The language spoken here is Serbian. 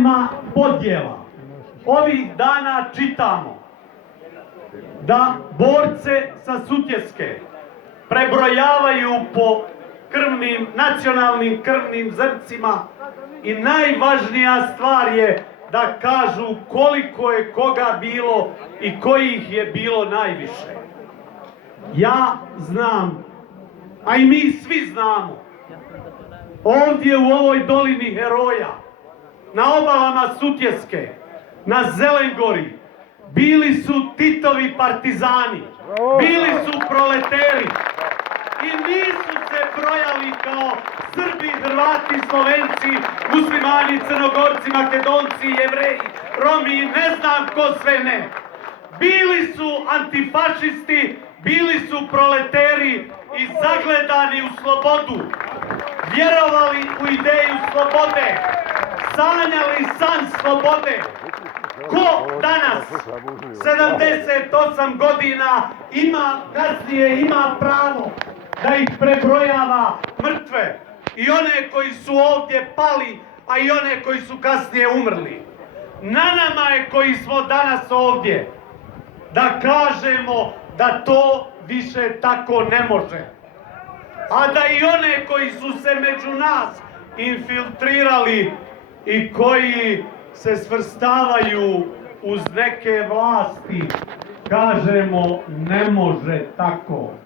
nema podjela. Ovih dana čitamo da borce sa Sutjeske prebrojavaju po nacionalnim krvnim zrncima i najvažnija stvar je da kažu koliko je koga bilo i kojih je bilo najviše. Ja znam, a i mi svi znamo, ovdje u ovoj dolini heroja, na obalama Sutjeske, na Zelengori, bili su Titovi partizani, bili su proleteri i nisu se brojali kao Srbi, Hrvati, Slovenci, Muslimani, Crnogorci, Makedonci, Jevreji, Romi i ne znam ko sve ne. Bili su antifašisti, bili su proleteri i zagledani u slobodu, vjerovali u ideju slobode, sanjali san slobode. Ko danas, 78 godina, kasnije ima pravo da ih prebrojava mrtve i one koji su ovdje pali, a i one koji su kasnije umrli? Na nama je koji smo danas ovdje da kažemo da to više tako ne može. A da i one koji su se među nas infiltrirali i koji se svrstavaju uz neke vlasti, kažemo ne može tako.